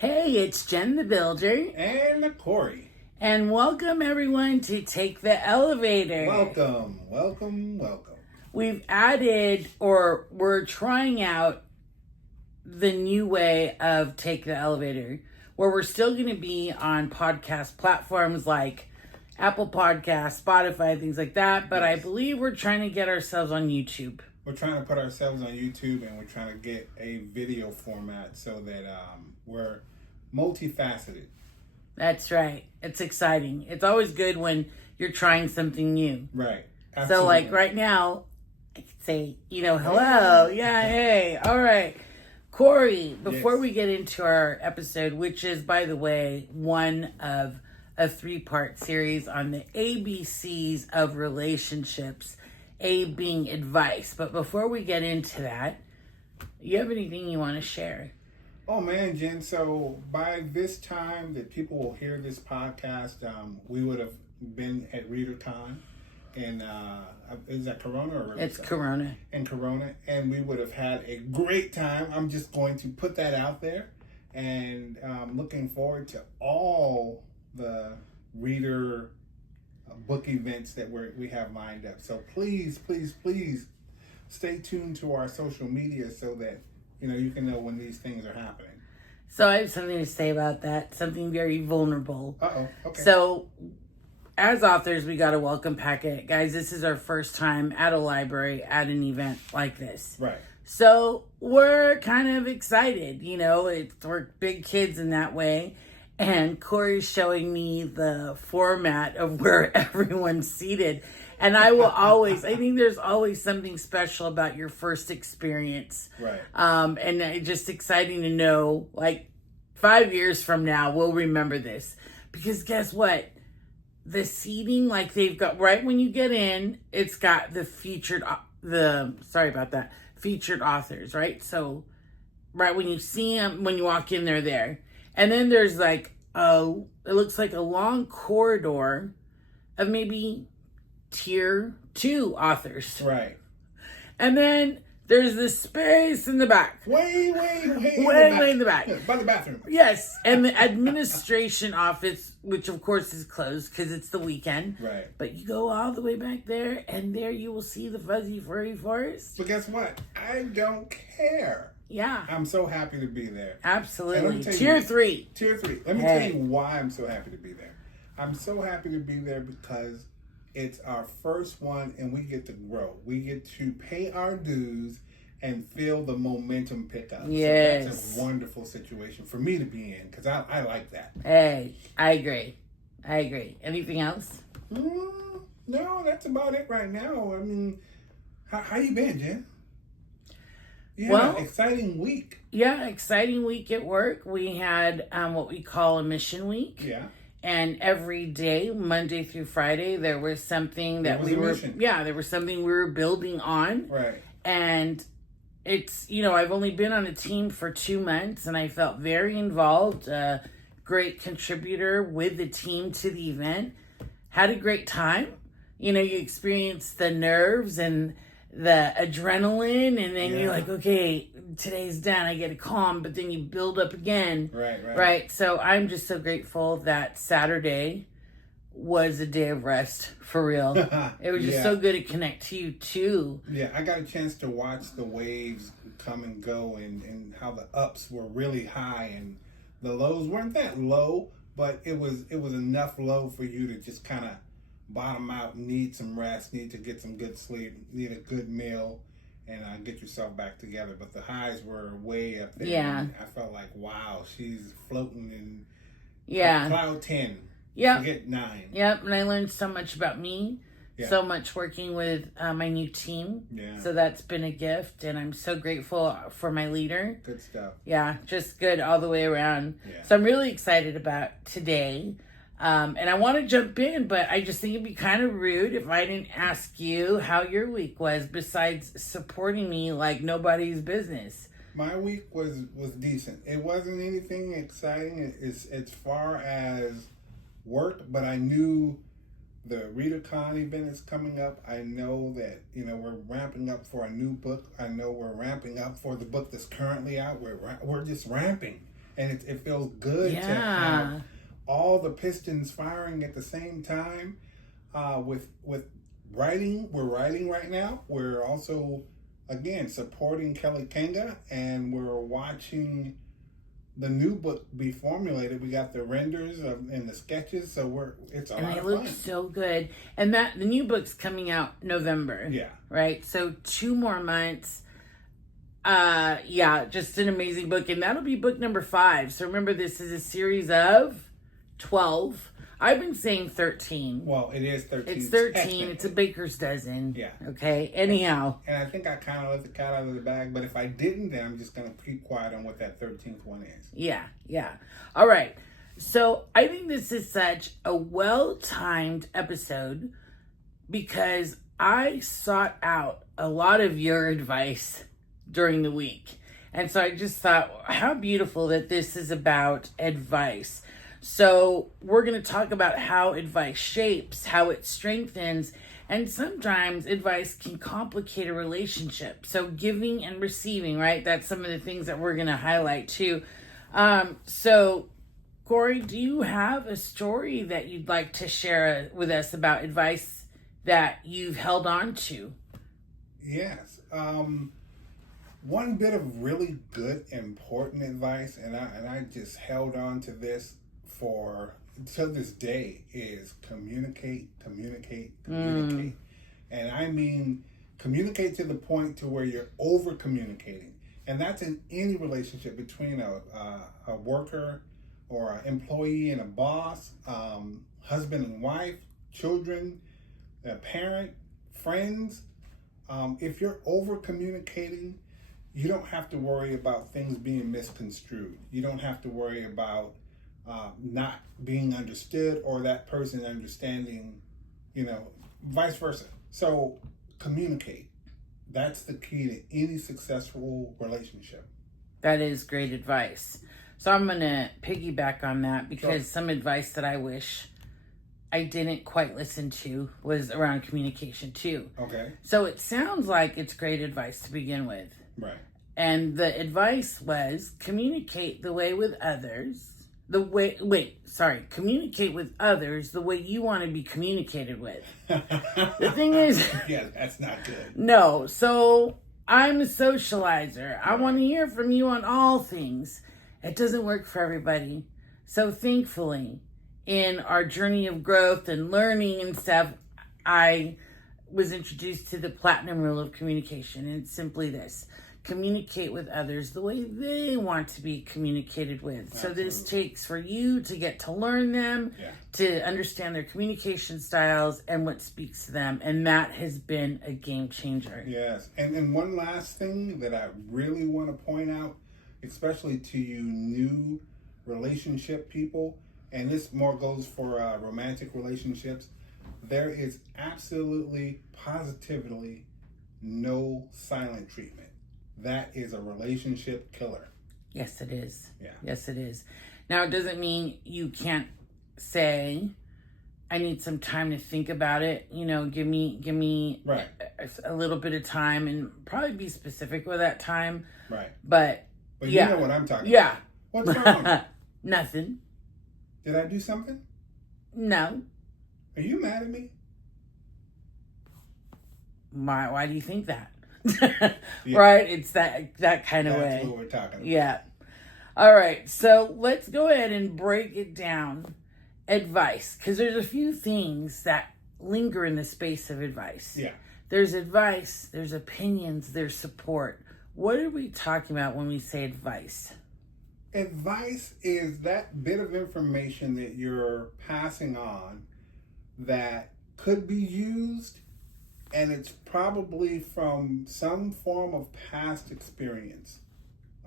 Hey, it's GentheBuilder. And Kory. And welcome everyone to Take the Elevator. Welcome. We've added, or we're trying out the new way of Take the Elevator, where we're still going to be on podcast platforms like Apple Podcasts, Spotify, things like that. But Yes. I believe we're trying to get ourselves on YouTube. We're trying to put ourselves on YouTube, and we're trying to get a video format so that we're multifaceted. That's right. It's exciting. It's always good when you're trying something new. Right. So Absolutely. like right now, I could say, hello. Yeah, hey. All right. Kory, before Yes. we get into our episode, which is, by the way, one of a 3-part series on the ABCs of relationships, A being advice. But before we get into that, you have anything you want to share? Oh man, Jen. So by this time that people will hear this podcast, we would have been at ReaderCon. And is that Corona or Riverside? It's Corona. In Corona, and we would have had a great time. I'm just going to put that out there, and looking forward to all the reader book events that we have lined up. So please stay tuned to our social media so that you can know when these things are happening. So I have something to say about that, something very vulnerable. Okay. So as authors, we got a welcome packet. Guys, this is our first time at a library at an event like this. Right. So we're kind of excited, we're big kids in that way. And Kory's showing me the format of where everyone's seated. And I think there's always something special about your first experience. Right. And it's just exciting to know, 5 years from now, we'll remember this. Because guess what? The seating, they've got, right when you get in, it's got the featured authors, right? So right when you see them, when you walk in, they're there. And then there's it looks like a long corridor of maybe tier 2 authors. Right. And then there's this space in the back. Way in the back. Yeah, by the bathroom. Yes. And the administration office, which of course is closed because it's the weekend. Right. But you go all the way back there, and there you will see the fuzzy furry forest. But guess what? I don't care. Yeah. I'm so happy to be there. Absolutely. Tier 3. Tier 3. Let me tell you why I'm so happy to be there. I'm so happy to be there because it's our first one, and we get to grow. We get to pay our dues and feel the momentum pick up. Yes. So that's a wonderful situation for me to be in because I like that. Hey, I agree. Anything else? No, that's about it right now. I mean, how you been, Jen? Yeah, exciting week. Yeah, exciting week at work. We had what we call a mission week. Yeah. And every day, Monday through Friday, there was something that there was something we were building on. Right. And it's, I've only been on a team for 2 months, and I felt very involved, great contributor with the team to the event. Had a great time. You experience the nerves and the adrenaline, and then you're like, okay, today's done. I get a calm, but then you build up again. Right. So I'm just so grateful that Saturday was a day of rest, for real. It was just so good to connect to you too. Yeah, I got a chance to watch the waves come and go, and how the ups were really high and the lows weren't that low, but it was enough low for you to just kind of bottom out, need some rest, need to get some good sleep, need a good meal, and get yourself back together. But the highs were way up there. Yeah. I felt like, wow, she's floating in cloud 10. Yeah. Forget 9. Yep, and I learned so much about me. Yeah. So much working with my new team. Yeah. So that's been a gift, and I'm so grateful for my leader. Good stuff. Yeah, just good all the way around. Yeah. So I'm really excited about today. And I want to jump in, but I just think it'd be kind of rude if I didn't ask you how your week was, besides supporting me like nobody's business. My week was decent. It wasn't anything exciting as far as work, but I knew the ReaderCon event is coming up. I know that, we're ramping up for a new book. I know we're ramping up for the book that's currently out. We're just ramping. and it feels good to have all the pistons firing at the same time. With writing, we're writing right now. We're also, again, supporting Kelly Kenga, and we're watching the new book be formulated. We got the renders and the sketches, so it's a lot of fun. And they look so good. And the new book's coming out November. Yeah. Right? So 2 more months. Just an amazing book. And that'll be book number 5. So remember, this is a series of 12. I've been saying 13. Well, it is 13. It's 13. It's a baker's dozen. Yeah. Okay. Anyhow. And I think I kind of let the cat out of the bag. But if I didn't, then I'm just going to keep quiet on what that 13th one is. Yeah. All right. So I think this is such a well-timed episode because I sought out a lot of your advice during the week. And so I just thought, how beautiful that this is about advice. So we're going to talk about how advice shapes, how it strengthens, and sometimes advice can complicate a relationship. So giving and receiving, right? That's some of the things that we're going to highlight too. So Kory, do you have a story that you'd like to share with us about advice that you've held on to? Yes. One bit of really good, important advice, and I just held on to this to this day, is communicate. And I mean communicate to the point to where you're over communicating, and that's in any relationship between a worker or an employee and a boss, husband and wife, children, a parent, friends. If you're over communicating, you don't have to worry about things being misconstrued. You don't have to worry about not being understood or that person understanding, vice versa. So communicate. That's the key to any successful relationship. That is great advice. So I'm going to piggyback on that because some advice that I wish I didn't quite listen to was around communication too. Okay. So it sounds like it's great advice to begin with. Right. And the advice was communicate the way with others. Communicate with others the way you want to be communicated with. The thing is... Yeah, that's not good. No, so I'm a socializer. I want to hear from you on all things. It doesn't work for everybody. So thankfully, in our journey of growth and learning and stuff, I was introduced to the platinum rule of communication. And it's simply this: communicate with others the way they want to be communicated with. Absolutely. So this takes for you to get to learn them, to understand their communication styles and what speaks to them. And that has been a game changer. Yes. And one last thing that I really want to point out, especially to you new relationship people, and this more goes for romantic relationships, there is absolutely, positively no silent treatment. That is a relationship killer. Yes, it is. Yeah. Yes, it is. Now, it doesn't mean you can't say, I need some time to think about it. Give me right. a little bit of time, and probably be specific with that time. Right. But you know what I'm talking about. What's wrong? Nothing. Did I do something? No. Are you mad at me? Why do you think that? Right? It's that kind of way. That's what we're talking about. Yeah. All right. So let's go ahead and break it down. Advice. Because there's a few things that linger in the space of advice. Yeah. There's advice. There's opinions. There's support. What are we talking about when we say advice? Advice is that bit of information that you're passing on that could be used, and it's probably from some form of past experience,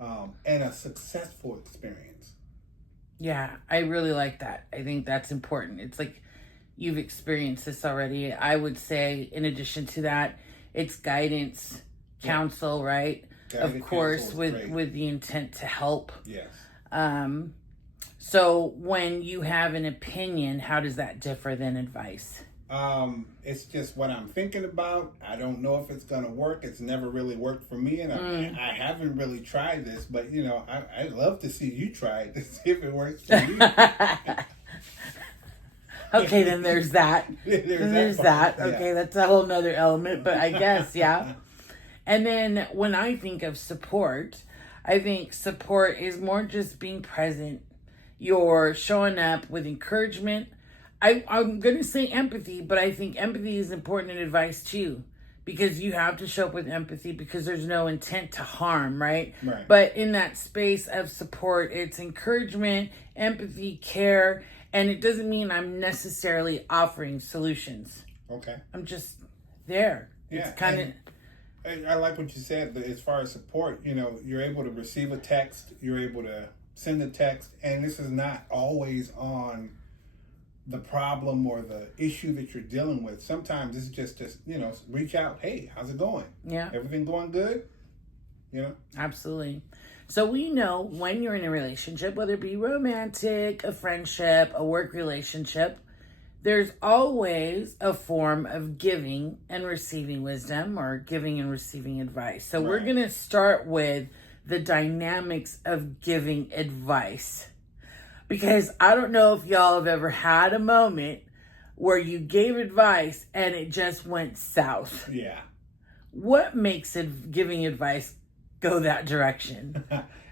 and a successful experience. Yeah, I really like that. I think that's important. It's like you've experienced this already. I would say, in addition to that, it's guidance, counsel, right? Of course, with the intent to help. Yes. So when you have an opinion, how does that differ than advice? It's just what I'm thinking about. I don't know if it's gonna work. It's never really worked for me, and I haven't really tried this. But I'd love to see you try it to see if it works for you. Okay, then there's that. There's that. Yeah. Okay, that's a whole nother element. But I guess, yeah. And then when I think of support, I think support is more just being present. You're showing up with encouragement. I'm going to say empathy, but I think empathy is important in advice too. Because you have to show up with empathy because there's no intent to harm, right? Right. But in that space of support, it's encouragement, empathy, care, and it doesn't mean I'm necessarily offering solutions. Okay. I'm just there. Yeah. It's kind of... I like what you said, that as far as support, you're able to receive a text, you're able to send a text, and this is not always on the problem or the issue that you're dealing with. Sometimes it's just reach out. Hey, how's it going? Yeah. Everything going good? Absolutely. So we know when you're in a relationship, whether it be romantic, a friendship, a work relationship, there's always a form of giving and receiving wisdom or giving and receiving advice. So we're going to start with the dynamics of giving advice. Because I don't know if y'all have ever had a moment where you gave advice and it just went south. Yeah. What makes giving advice go that direction?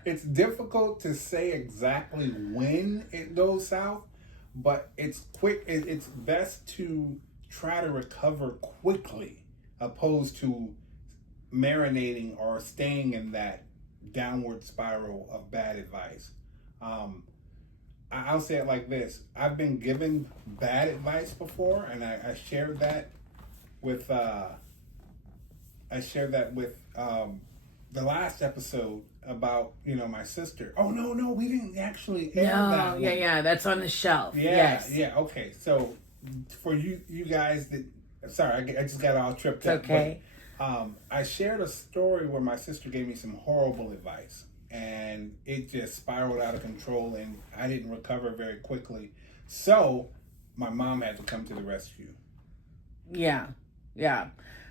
It's difficult to say exactly when it goes south, but it's quick. It's best to try to recover quickly, opposed to marinating or staying in that downward spiral of bad advice. I'll say it like this. I've been given bad advice before, and I shared that with the last episode about my sister. Oh no, we didn't actually air that one. Yeah, that's on the shelf. Yeah, yes. Yeah. Okay, so for you guys that, sorry, I just got all tripped up. Okay. But, I shared a story where my sister gave me some horrible advice. And it just spiraled out of control, and I didn't recover very quickly. So my mom had to come to the rescue. Yeah.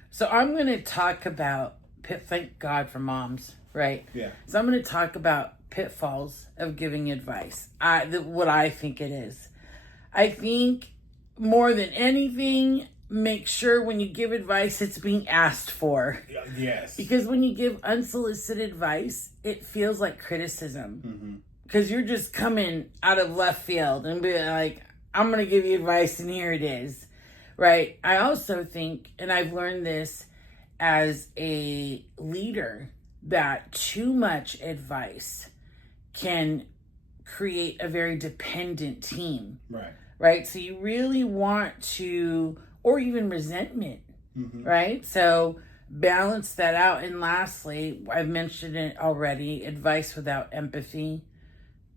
So I'm going to talk about, thank God for moms, right? Yeah. So I'm going to talk about pitfalls of giving advice. What I think it is. I think more than anything, make sure when you give advice, it's being asked for. Yes. Because when you give unsolicited advice, it feels like criticism. Because you're just coming out of left field and be like, I'm going to give you advice and here it is. Right? I also think, and I've learned this as a leader, that too much advice can create a very dependent team. Right? So you really want to... or even resentment, right? So balance that out. And lastly, I've mentioned it already, advice without empathy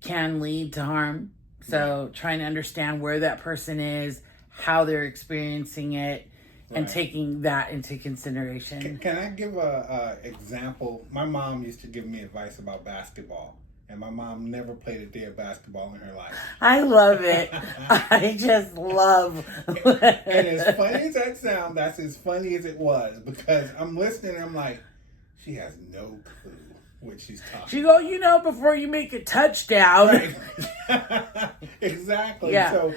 can lead to harm. So trying to understand where that person is, how they're experiencing it, and taking that into consideration. Can I give a example? My mom used to give me advice about basketball. And my mom never played a day of basketball in her life. I love it. I just love. And as funny as that sounds, that's as funny as it was. Because I'm listening and I'm like, she has no clue what she's talking She go, before you make a touchdown. Right. Exactly. Yeah. So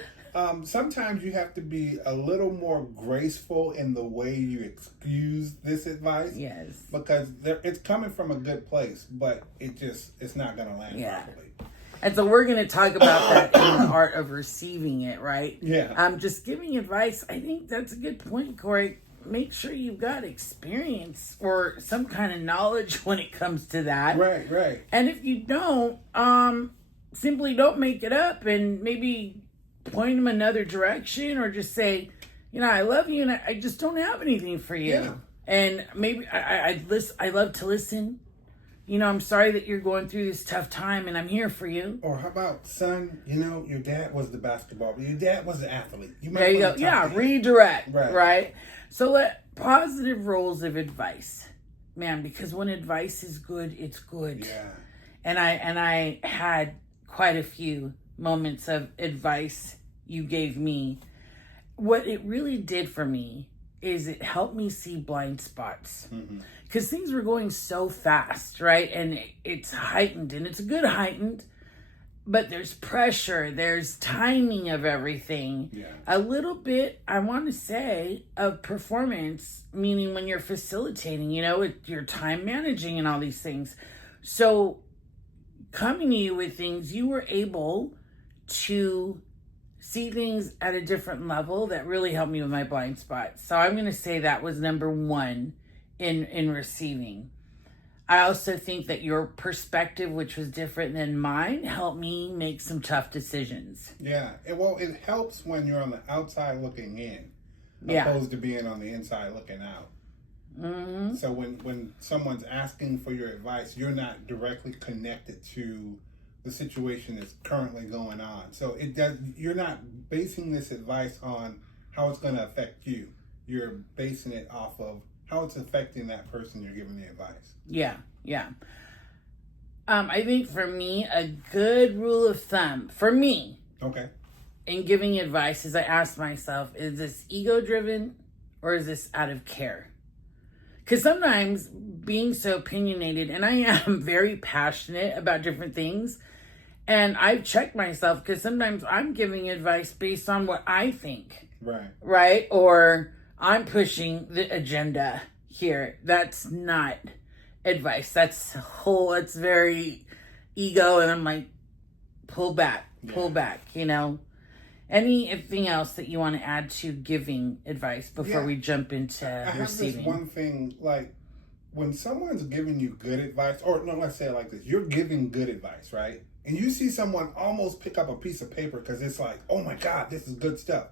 sometimes you have to be a little more graceful in the way you excuse this advice. Yes. Because it's coming from a good place, but it's not going to land properly. And so we're going to talk about that in the art of receiving it, right? Yeah. Just giving advice. I think that's a good point, Kory. Make sure you've got experience or some kind of knowledge when it comes to that. Right. And if you don't, simply don't make it up and maybe point them another direction, or just say, I love you and I just don't have anything for you. Yeah. And maybe I love to listen. I'm sorry that you're going through this tough time and I'm here for you. Or how about, son, your dad was the basketball, but your dad was the athlete. You might there you go. Yeah, redirect. Right. So positive roles of advice. Man, because when advice is good, it's good. Yeah. And I had quite a few moments of advice you gave me. what it really did for me is it helped me see blind spots. Because things were going so fast, right? And it's heightened, and it's a good heightened, but there's pressure, there's timing of everything. Yeah. A little bit, I want to say, of performance, meaning when you're facilitating, you're time managing and all these things. So coming to you with things, you were able to see things at a different level that really helped me with my blind spots. So I'm going to say that was number one in receiving. I also think that your perspective, which was different than mine, helped me make some tough decisions. Yeah. It helps when you're on the outside looking in, Yeah. opposed to being on the inside looking out. Mm-hmm. So when someone's asking for your advice, you're not directly connected to the situation that's currently going on. So you're not basing this advice on how it's going to affect you. You're basing it off of how it's affecting that person you're giving the advice. Yeah. I think for me, a good rule of thumb for me, Okay. in giving advice, is I ask myself, is this ego driven or is this out of care? Because sometimes being so opinionated, and I am very passionate about different things, and I've checked myself because sometimes I'm giving advice based on what I think. Right? Or I'm pushing the agenda here. That's not advice. That's very ego, and I'm like, pull back. Anything else that you want to add to giving advice before we jump into receiving? I have this one thing, like, when someone's giving you good advice, or no, let's say it like this, you're giving good advice, right? And you see someone almost pick up a piece of paper because it's like, oh my God, this is good stuff.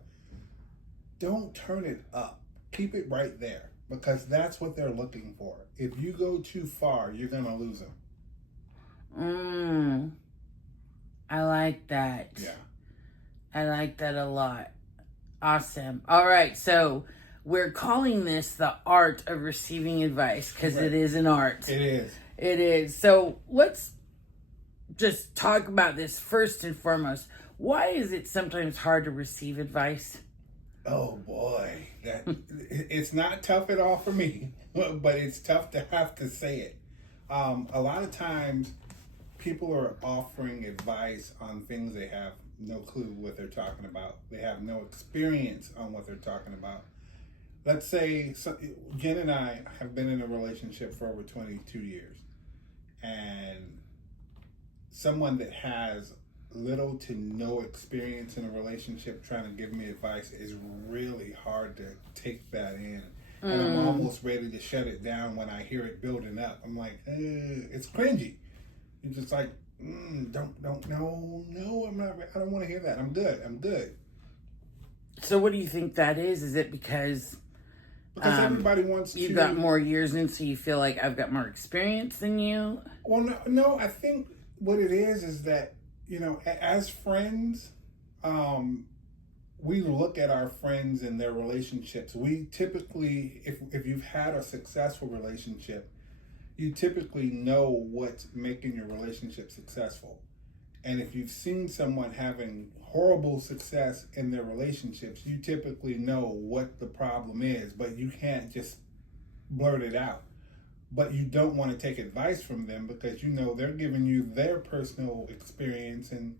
Don't turn it up. Keep it right there, because that's what they're looking for. If you go too far, you're going to lose them. I like that. Yeah. I like that a lot. Awesome. All right, so we're calling this the art of receiving advice because it is an art. It is. So let's just talk about this first and foremost. Why is it sometimes hard to receive advice? Oh boy, it's not tough at all for me, but it's tough to have to say it. A lot of times people are offering advice on things they have no clue what they're talking about. They have no experience on what they're talking about. Let's say Jen and I have been in a relationship for over 22 years, and someone that has little to no experience in a relationship trying to give me advice is really hard to take that in. And I'm almost ready to shut it down when I hear it building up. I'm like, it's cringy. You're just like, no, I'm not, I don't want to hear that. I'm good. So what do you think that is? Is it because everybody wants you've got more years in, so you feel like I've got more experience than you? Well, no, I think what it is that, as friends, we look at our friends and their relationships. We typically, if you've had a successful relationship, you typically know what's making your relationship successful. And if you've seen someone having horrible success in their relationships, you typically know what the problem is, but you can't just blurt it out. But you don't want to take advice from them because they're giving you their personal experience, and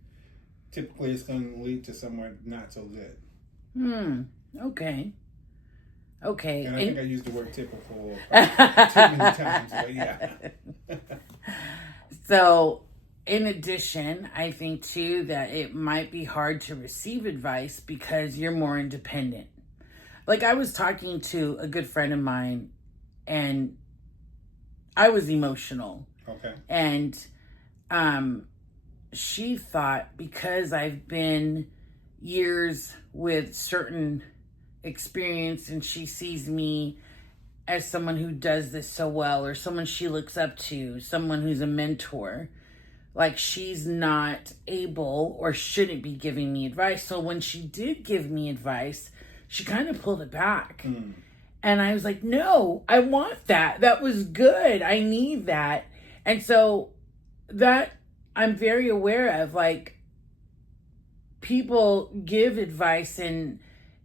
typically it's going to lead to somewhere not so good. Okay. And I think I used the word typical too many times, but yeah. So, in addition, I think too that it might be hard to receive advice because you're more independent. Like, I was talking to a good friend of mine, and I was emotional. Okay. And she thought because I've been years with certain experience and she sees me as someone who does this so well, or someone she looks up to, someone who's a mentor, like she's not able or shouldn't be giving me advice. So when she did give me advice, she kind of pulled it back. And I was like, no, I want that. That was good. I need that. And so that I'm very aware of, like, people give advice and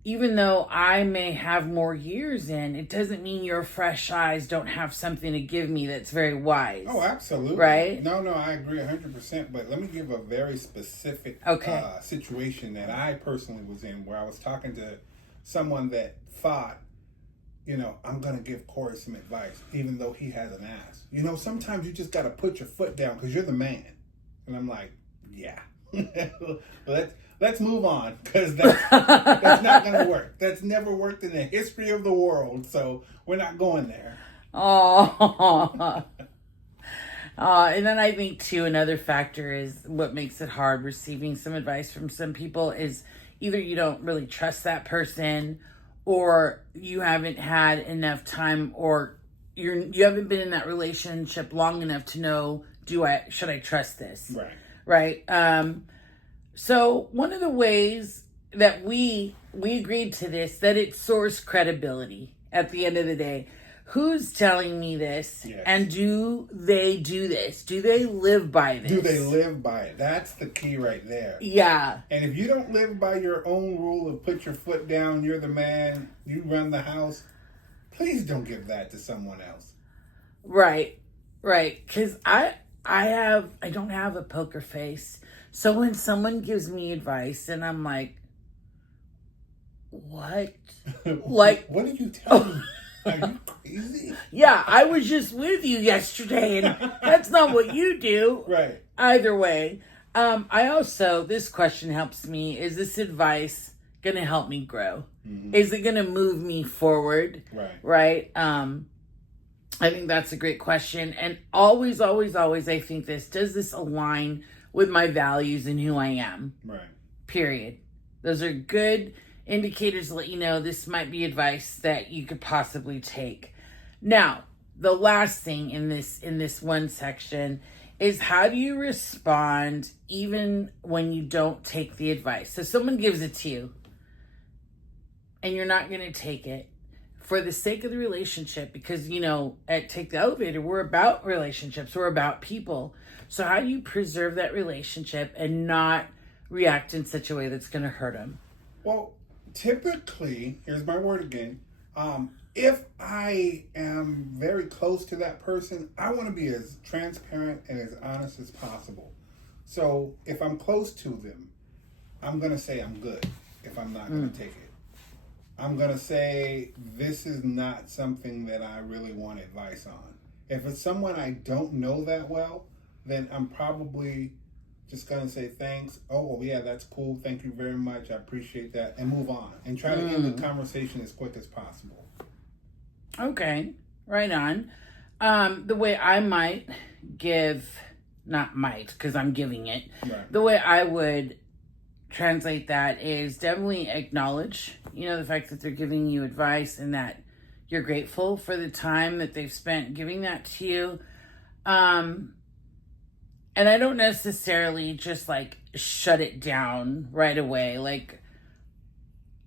even though I may have more years in, it doesn't mean your fresh eyes don't have something to give me that's very wise. Oh, absolutely. Right? No, I agree 100%. But let me give a very specific situation that I personally was in, where I was talking to someone that thought, I'm going to give Kory some advice, even though he hasn't asked. Sometimes you just got to put your foot down because you're the man. And I'm like, yeah. Let's move on, because that's not going to work. That's never worked in the history of the world, so we're not going there. Oh. And then I think, too, another factor is what makes it hard receiving some advice from some people is either you don't really trust that person, or you haven't had enough time, or you haven't been in that relationship long enough to know, should I trust this? Right. So one of the ways that we agreed to this, that it soars credibility at the end of the day. Who's telling me this? Yes. And do they do this? Do they live by this? Do they live by it? That's the key right there. Yeah. And if you don't live by your own rule of put your foot down, you're the man, you run the house, please don't give that to someone else. Right. Because I don't have a poker face. So when someone gives me advice and I'm like, what? Like, what did you tell me? Are you crazy? Yeah, I was just with you yesterday, and that's not what you do. Right. Either way. This question helps me. Is this advice going to help me grow? Mm-hmm. Is it going to move me forward? Right. I think that's a great question. And always, I think does this align with my values and who I am? Right. Period. Those are good indicators to let you know this might be advice that you could possibly take. Now, the last thing in this one section is, how do you respond even when you don't take the advice? So someone gives it to you and you're not going to take it for the sake of the relationship, because at Take the Elevator, we're about relationships, we're about people. So how do you preserve that relationship and not react in such a way that's going to hurt them? Well, typically, here's my word again, if I am very close to that person, I want to be as transparent and as honest as possible. So if I'm close to them, I'm going to say I'm good if I'm not going to take it. I'm going to say this is not something that I really want advice on. If it's someone I don't know that well, then I'm probably just going to say thanks. Oh, well, yeah, that's cool. Thank you very much. I appreciate that. And move on. And try to end the conversation as quick as possible. Okay. Right on. The way I might give, not might, because I'm giving it. Right. The way I would translate that is definitely acknowledge, the fact that they're giving you advice and that you're grateful for the time that they've spent giving that to you. And I don't necessarily just shut it down right away.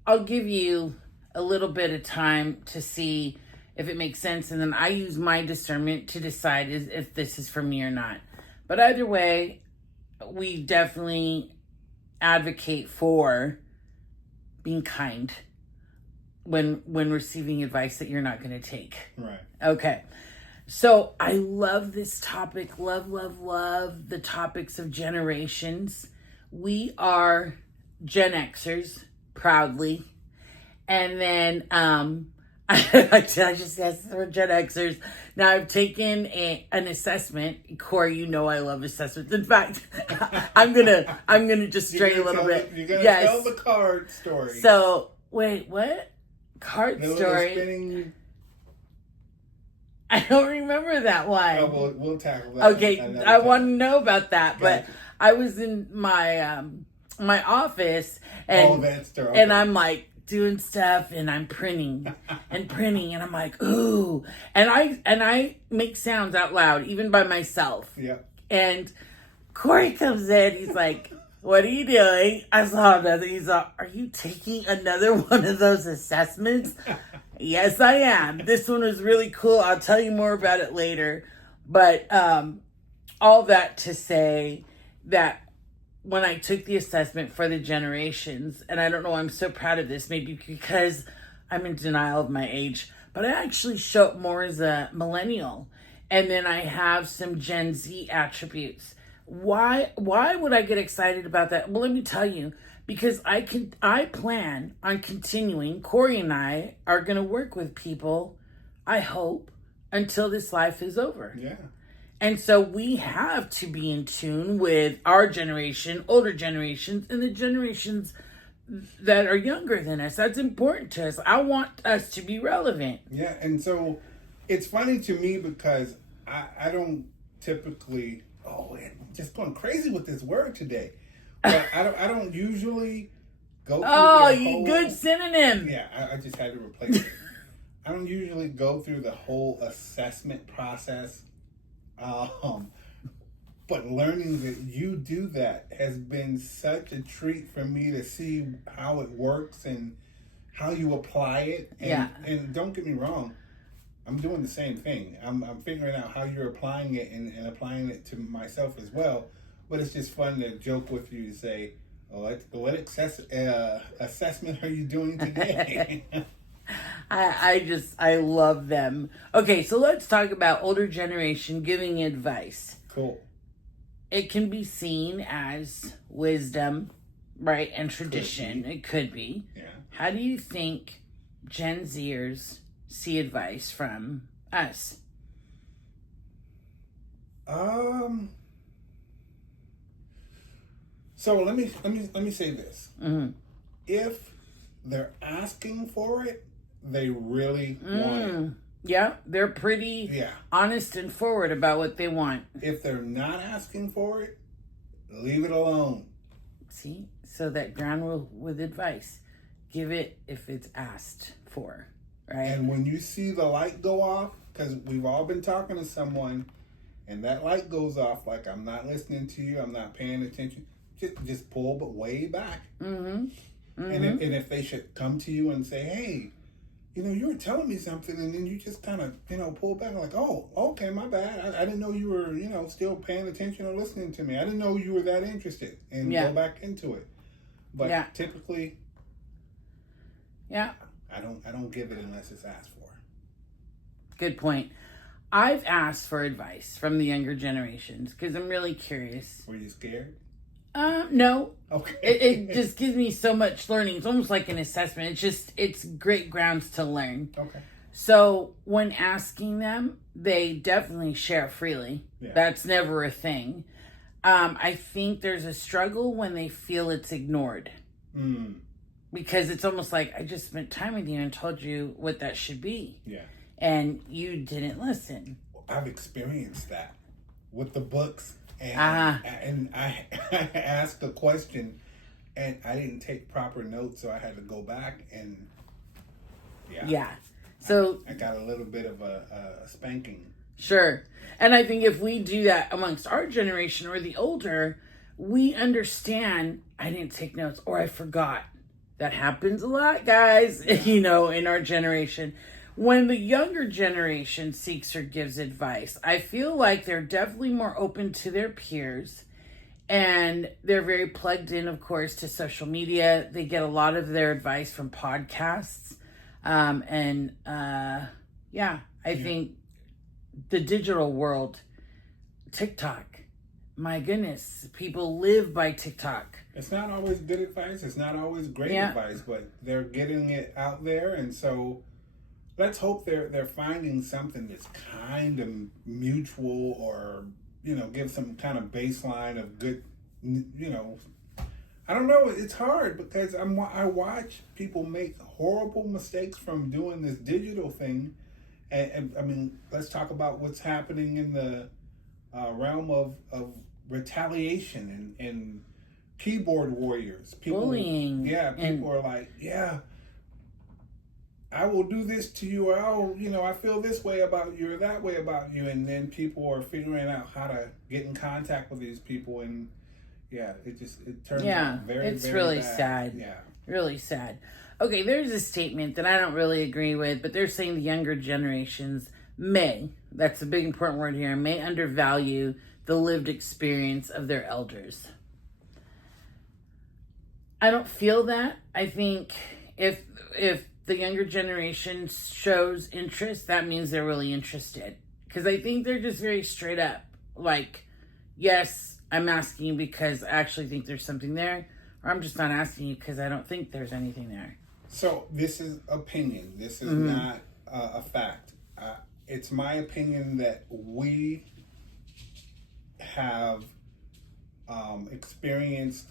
I'll give you a little bit of time to see if it makes sense. And then I use my discernment to decide if this is for me or not. But either way, we definitely advocate for being kind when receiving advice that you're not going to take. Right. Okay. So I love this topic. Love the topics of generations. We are Gen Xers, proudly. And then I just said we're Gen Xers. Now I've taken an assessment. Kory, I love assessments. In fact, I'm gonna just stray a little bit. You're gonna tell the card story. So wait, what? Card story? I don't remember that one. Oh, we'll tackle that. Okay, I want to know about that. But I was in my my office and and I'm doing stuff and I'm printing and I'm like, ooh, and I make sounds out loud even by myself. Yeah. And Kory comes in. He's like, "What are you doing?" I saw nothing. He's like, "Are you taking another one of those assessments?" Yes, I am. This one was really cool. I'll tell you more about it later. But all that to say that when I took the assessment for the generations, and I don't know, I'm so proud of this, maybe because I'm in denial of my age, but I actually show up more as a millennial. And then I have some Gen Z attributes. Why would I get excited about that? Well, let me tell you, because I plan on continuing. Kory and I are going to work with people, I hope, until this life is over. Yeah. And so we have to be in tune with our generation, older generations, and the generations that are younger than us. That's important to us. I want us to be relevant. Yeah, and so it's funny to me because I don't typically, I'm just going crazy with this word today. But I don't usually go through good synonym. Yeah, I just had to replace it. I don't usually go through the whole assessment process. But learning that you do that has been such a treat for me to see how it works and how you apply it. And don't get me wrong, I'm doing the same thing. I'm figuring out how you're applying it and applying it to myself as well. But it's just fun to joke with you to say, what assessment are you doing today? I love them. Okay, so let's talk about older generation giving advice. Cool. It can be seen as wisdom, right, and tradition. It could be. Yeah. How do you think Gen Zers see advice from us? So let me say this. Mm-hmm. If they're asking for it, they really want it. Yeah, they're pretty honest and forward about what they want. If they're not asking for it, leave it alone. See? So that ground rule with advice. Give it if it's asked for, right? And when you see the light go off, because we've all been talking to someone, and that light goes off, like, I'm not listening to you, I'm not paying attention, just pull, but way back. Mm-hmm. And if they should come to you and say, hey, you were telling me something, and then you just kind of, pull back, like, oh, okay, my bad. I didn't know you were, still paying attention or listening to me. I didn't know you were that interested, and go back into it. But typically, I don't give it unless it's asked for. Good point. I've asked for advice from the younger generations because I'm really curious. Were you scared? No. Okay. It just gives me so much learning. It's almost like an assessment. It's great grounds to learn. Okay. So when asking them, they definitely share freely. Yeah. That's never a thing. I think there's a struggle when they feel it's ignored. Because it's almost like, I just spent time with you and told you what that should be. Yeah. And you didn't listen. I've experienced that with the books. And I asked a question, and I didn't take proper notes, so I had to go back and So I got a little bit of a spanking. Sure. And I think if we do that amongst our generation or the older, we understand I didn't take notes or I forgot. That happens a lot, guys, in our generation. When the younger generation seeks or gives advice, I feel like they're definitely more open to their peers, and they're very plugged in, of course, to social media. They get a lot of their advice from podcasts. I think the digital world, TikTok, my goodness, people live by TikTok. It's not always good advice. It's not always great advice, but they're getting it out there, and so let's hope they're finding something that's kind of mutual, or give some kind of baseline of good. I don't know. It's hard because I watch people make horrible mistakes from doing this digital thing, and I mean, let's talk about what's happening in the realm of retaliation and keyboard warriors. People, bullying. Yeah, people are like, I will do this to you, or I feel this way about you or that way about you, and then people are figuring out how to get in contact with these people, and it turns out very, it's very really bad. sad. Yeah, really sad. Okay, there's a statement that I don't really agree with, but they're saying the younger generations that's a big important word here, may undervalue the lived experience of their elders. I don't feel that. I think if the younger generation shows interest, that means they're really interested. Because I think they're just very straight up. Like, yes, I'm asking you because I actually think there's something there. Or I'm just not asking you because I don't think there's anything there. So this is opinion. This is not a fact. It's my opinion that we have experienced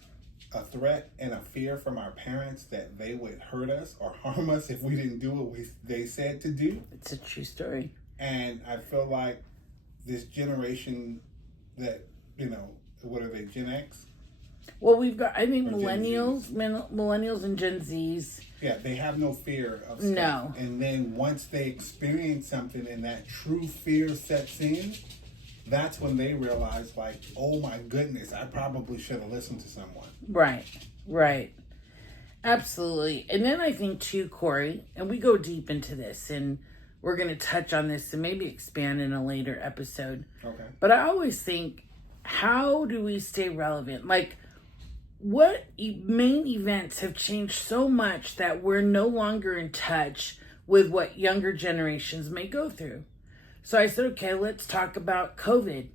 a threat and a fear from our parents that they would hurt us or harm us if we didn't do what they said to do. It's a true story. And I feel like this generation that, what are they, Gen X? Well, we've got, I think, millennials and Gen Zs. Yeah, they have no fear of stuff. No. And then once they experience something and that true fear sets in, that's when they realize, like, oh my goodness, I probably should have listened to someone. Right. Absolutely. And then I think, too, Kory, and we go deep into this, and we're going to touch on this and maybe expand in a later episode. Okay. But I always think, how do we stay relevant? Like, what main events have changed so much that we're no longer in touch with what younger generations may go through? So I said, okay, let's talk about COVID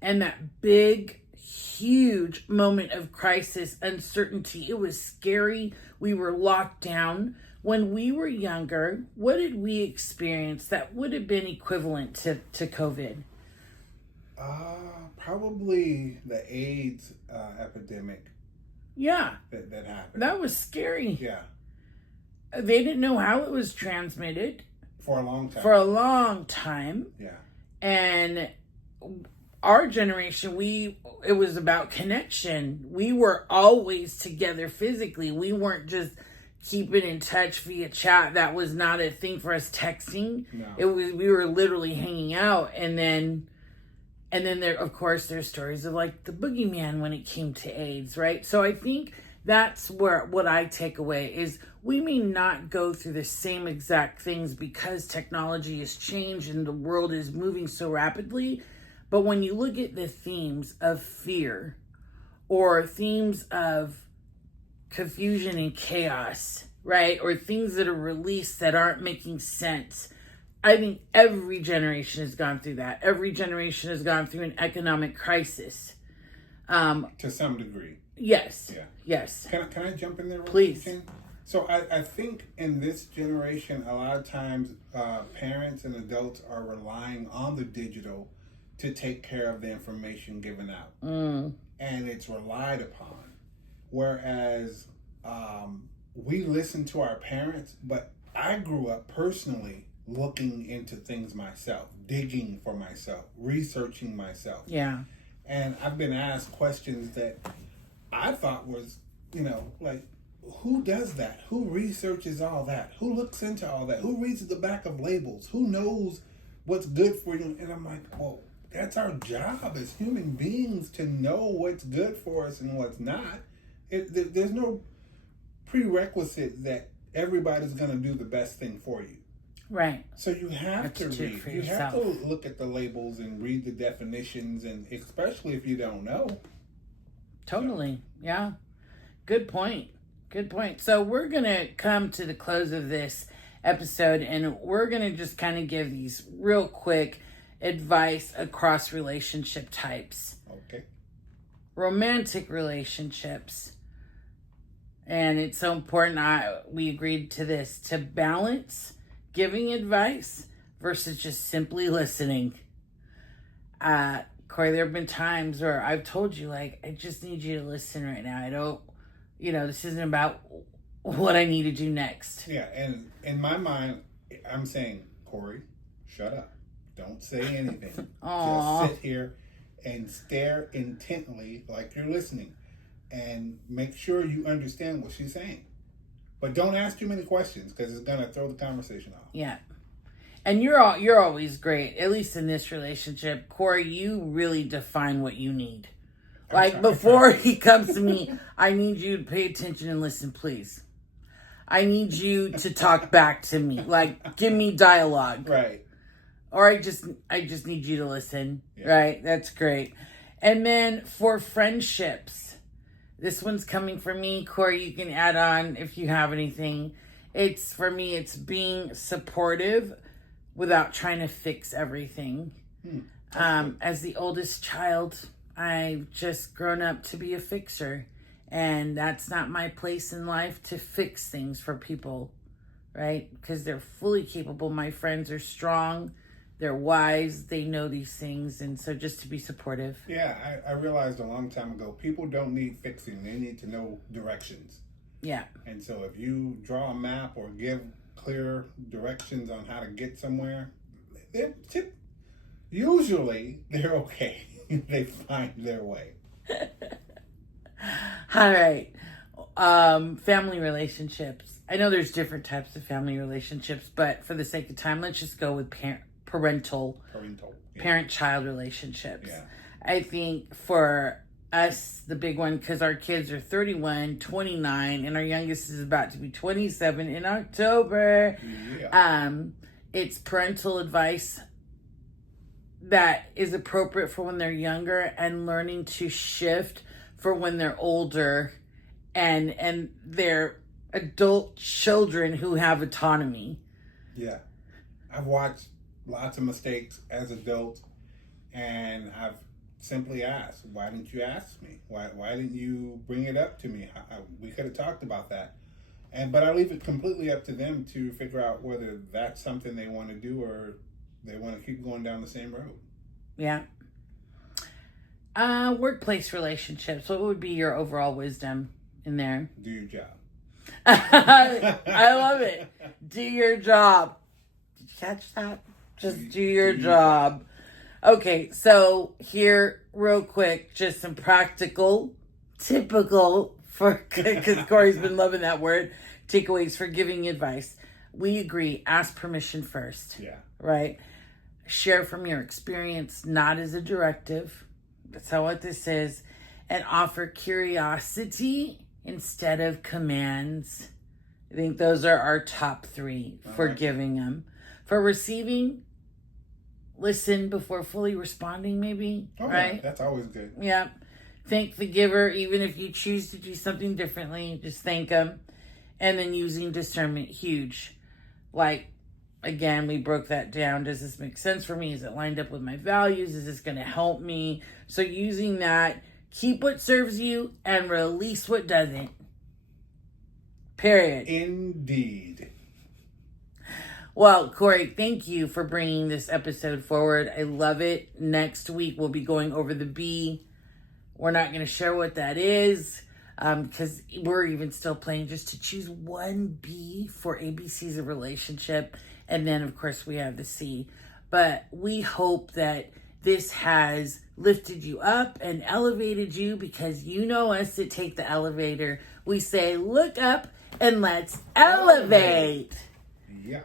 and that big, huge moment of crisis, uncertainty. It was scary. We were locked down. When we were younger, what did we experience that would have been equivalent to COVID? Probably the AIDS epidemic. Yeah. That happened. That was scary. Yeah. They didn't know how it was transmitted. For a long time. Yeah. And our generation, it was about connection. We were always together physically. We weren't just keeping in touch via chat. That was not a thing for us, texting. No. We were literally hanging out. And then there, of course, there's stories of like the boogeyman when it came to AIDS, right? So I think that's what I take away is we may not go through the same exact things because technology has changed and the world is moving so rapidly. But when you look at the themes of fear or themes of confusion and chaos, right? Or things that are released that aren't making sense, I think every generation has gone through that. Every generation has gone through an economic crisis. To some degree. Yes. Yeah. Yes. Can I jump in there? Please. Quick? So I think in this generation, a lot of times parents and adults are relying on the digital to take care of the information given out. And it's relied upon. Whereas we listen to our parents, but I grew up personally looking into things myself, digging for myself, researching myself. Yeah. And I've been asked questions that I thought was, like, who does that? Who researches all that? Who looks into all that? Who reads the back of labels? Who knows what's good for you? And I'm like, well, that's our job as human beings to know what's good for us and what's not. There's no prerequisite that everybody's going to do the best thing for you. Right. So you have to read. You have to look at the labels and read the definitions, and especially if you don't know. Totally. Yeah. Good point. So we're going to come to the close of this episode, and we're going to just kind of give these real quick advice across relationship types. Okay. Romantic relationships. And it's so important, we agreed to this, to balance giving advice versus just simply listening. Kory, there have been times where I've told you, like, I just need you to listen right now. I don't, this isn't about what I need to do next. Yeah, and in my mind, I'm saying, Kory, shut up. Don't say anything. Just sit here and stare intently like you're listening. And make sure you understand what she's saying. But don't ask too many questions because it's going to throw the conversation off. Yeah. And you're always great, at least in this relationship. Kory, you really define what you need. Like, before he comes to me, I need you to pay attention and listen, please. I need you to talk back to me. Like, give me dialogue. Right. Or I just need you to listen. Yeah. Right? That's great. And then for friendships, This one's coming from me. Kory, you can add on if you have anything. It's, for me, it's being supportive without trying to fix everything. As the oldest child, I've just grown up to be a fixer. And that's not my place in life, to fix things for people, right? Because they're fully capable. My friends are strong. They're wise. They know these things. And so just to be supportive. Yeah, I realized a long time ago, people don't need fixing. They need to know directions. Yeah. And so if you draw a map or give clear directions on how to get somewhere, usually they're okay. They find their way. All right. Family relationships. I know there's different types of family relationships, but for the sake of time, let's just go with parent-child relationships. Yeah. I think for us, the big one, because our kids are 31, 29, and our youngest is about to be 27 in October. Yeah. It's parental advice that is appropriate for when they're younger, and learning to shift for when they're older and they're adult children who have autonomy. Yeah. I've watched lots of mistakes as adults, and I've simply asked, why didn't you ask me? Why didn't you bring it up to me? We could have talked about that. But I leave it completely up to them to figure out whether that's something they want to do or they want to keep going down the same road. Yeah. Workplace relationships. What would be your overall wisdom in there? Do your job. I love it. Do your job. Did you catch that? Just do your job. Okay, so here, real quick, just some practical, typical, because Kory's been loving that word, takeaways for giving advice. We agree, ask permission first. Yeah. Right? Share from your experience, not as a directive. That's not what this is. And offer curiosity instead of commands. I think those are our top 3 for giving them. For receiving, listen before fully responding, maybe. Right? Yeah, that's always good. Yeah. Thank the giver, even if you choose to do something differently. Just thank them. And then using discernment, huge. Like, again, we broke that down. Does this make sense for me? Is it lined up with my values? Is this going to help me? So using that, keep what serves you and release what doesn't. Period. Indeed. Well, Kory, thank you for bringing this episode forward. I love it. Next week, we'll be going over the B. We're not going to share what that is because we're even still playing just to choose one B for ABCs of relationship. And then, of course, we have the C. But we hope that this has lifted you up and elevated you, because you know us to take the elevator. We say, look up and let's elevate. Yeah.